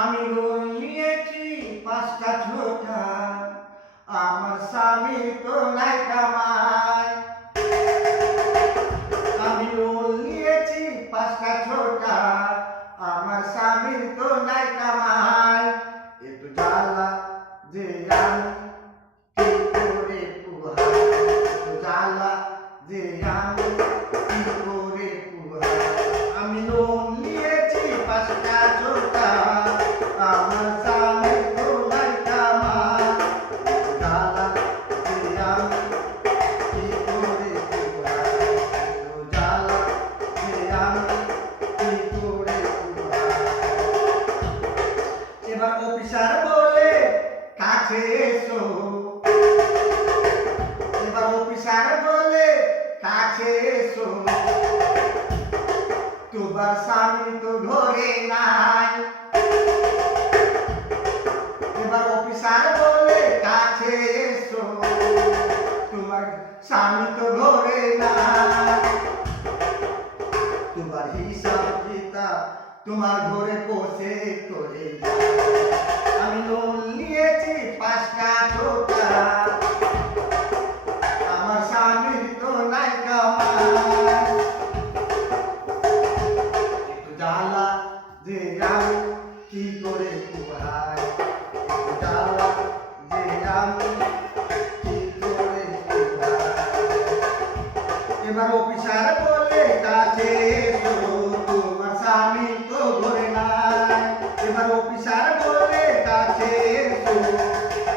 আমি লোন নিয়েছি 5টা ছোটা, আমার স্বামী তো নাই কামাই। আমি লোন নিয়েছি 5টা ছোটা, আমার স্বামীর তো নাই কামাই। একটু জ্বালা যে আমি কি করে পুহাই, একটু জ্বালা যে আমি কি করে পুহাই। আমি লোন নিয়েছি 5টা ছোটা, আমার স্বামীর তো নাই কামাই। একটু জ্বালা যে আমি কি করে পুহাই, একটু জ্বালা যে আমি কি করে পুহাই। এবার অফিসার বলে কাছে এসো, এবার অফিসার বলে কাছে এসো, তোমার স্বামী তো ঘরে নাই। এবার অফিসার বলে কাছে এসো, তোমার স্বামী তো ঘরে নাই। তোমার হিসাব কিতাব তোমার ঘরে বসে করে যায়। আমি লোন নিয়েছি 5টা ছোটা, আমার স্বামীর তো নাই কামাই। একটু জ্বালা যে আমি কি করে পুহাই, একটু জ্বালা যে আমি কি করে পুহাই। এবার অফিসার বলে কাছে এসো, তোমার স্বামী তো ঘরে নাই। এবার অফিসার বলে কাছে এসো,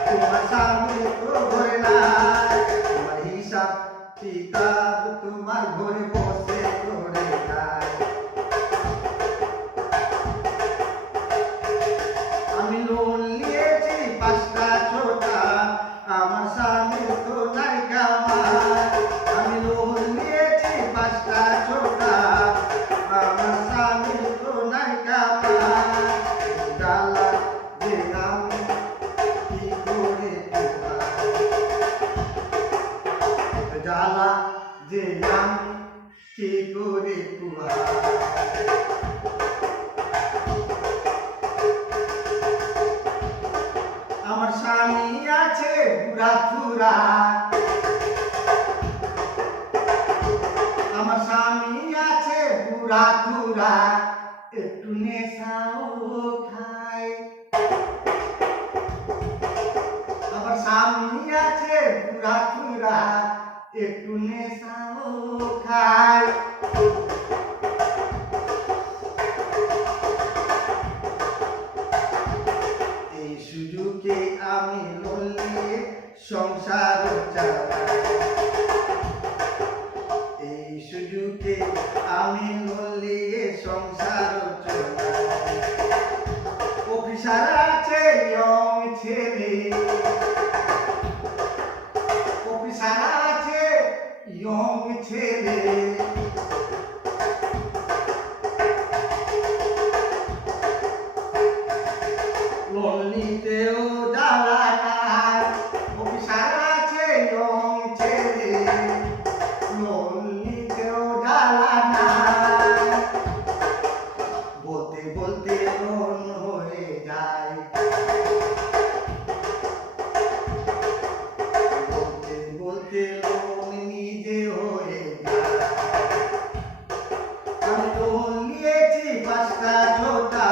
তোমার স্বামী তো ঘরে নাই। তোমার হিসাব কিতাব তোমার ঘরে বসে করে যায়। আমি লোন নিয়েছি 5টা ছোটা, আমার স্বামী তো নাই কামাই। আমি লোন নিয়েছি 5টা ছোটা, আমার স্বামী তো নাই কামাই। জ্বালা যে আমি কি করে পুহাই, জ্বালা যে আমি কি করে পুহাই। আমার স্বামী আছে বুড়া চুরা, আমার স্বামী আছে বুড়া চুরা, একটু নেশাও খায়। আমার স্বামী আছে বুড়া চুরা, একটু নেশাও খায়। এই সুযোগে আমি লোন নিয়ে সংসার চালাই, এই সুযোগে আমি লোন নিয়ে সংসার চালাই। অফিসার আছে ইয়ং ছেলে, অফিসার আছে ইয়ং ছেলে, লোন নিতেও জ্বালা নাই। অফিসার আছে ইয়ং ছেলে, লোন নিতেও জ্বালা নাই। বলতে বলতে লোন হয়ে যায়, বলতে বলতে লোন নিজে হয়ে যায়। আমি লোন নিয়েছি 5টা ছোটা,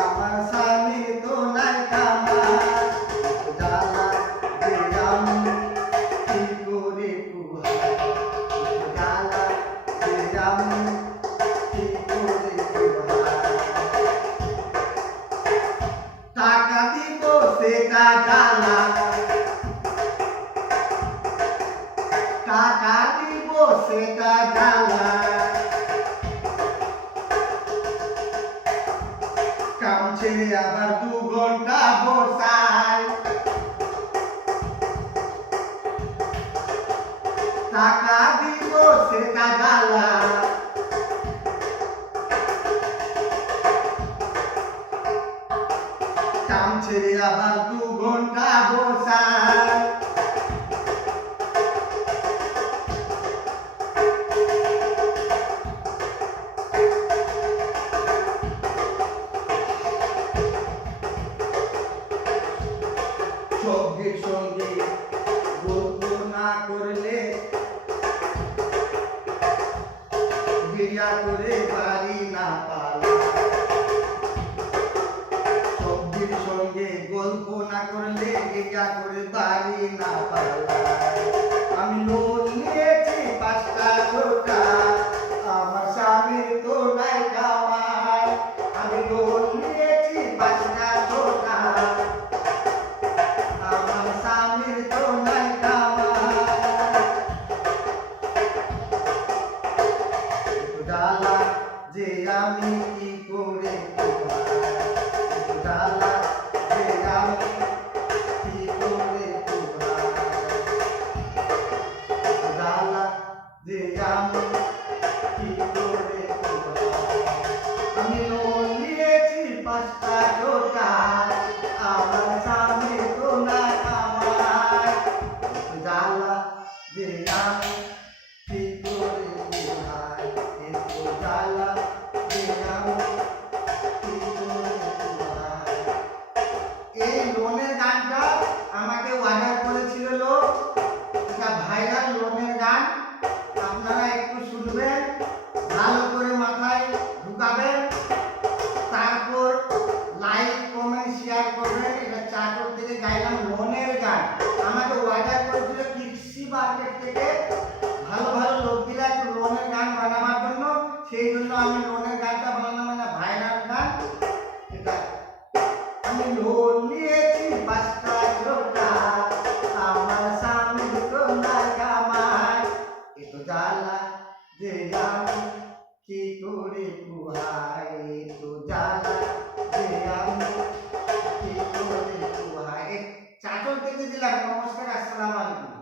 আমার স্বামী তো নাই কামাই। জ্বালা যে আমি কি করে পুহাই, জ্বালা যে আমি কি করে পুহাই। টাকা দিব সেটা জ্বালা, টাকা দিব সেটা জ্বালা। কাম ছেড়ে আবার 2 ঘন্টা বসাই, টাকা দিব সেটা জ্বালা। কাম ছেড়ে আবার 2 ঘন্টা বসাই। দেরিয়া করে পারি না পালা, সবজির সঙ্গে গল্প না করলে দেরিয়া করে পারি না পালা। আমি লোন নিয়েছি 5টা ছোটা, আমার স্বামীর তো নাই কামাই। আমি লোন নিয়েছি 5টা ছোটা, আমার স্বামীর তো নাই কামাই। জ্বালা যে আমি কি করে ঘুমাই, জ্বালা যে আমি কি করে ঘুমাই, জ্বালা যে আমি কি করে ঘুমাই। আমি লোন নিয়েছি 5টা ছোটা, আমার স্বামী তো না কামাই। জ্বালা যে আমি কি করে ঘুমাই, একটু জ্বালা যে আমি কি করে ঘুমাই। এই লোনের গানটা আমাকে অর্ডার করেছিল লোক, এটা ভাইরাল লোনের গান। আপনারা একটু শুনবেন, ভালো করে মাথায় ঢুকাবেন, তারপর লাইক কমেন্ট শেয়ার করবেন। এটা চাটক থেকে গাইলাম লোনের গান। আমাকে অর্ডার করেছিল কৃষি মার্কেট থেকে ভালো ভালো লোকগুলা একটু লোনের গান বানাবার জন্য, সেই জন্য আমি লোনের গানটা বানালাম, মানে ভাইরাল গান এটা। আমি লোন নিয়েছি 5টা ছোটা, আমার স্বামী তো না কামাই। এতো জ্বালা যে আমি কি করে কুহাই, এতো জ্বালা যে আমি কি করে কুহাই। চাটক থেকে দিলাম। নমস্কার, আসসালামু আলাইকুম।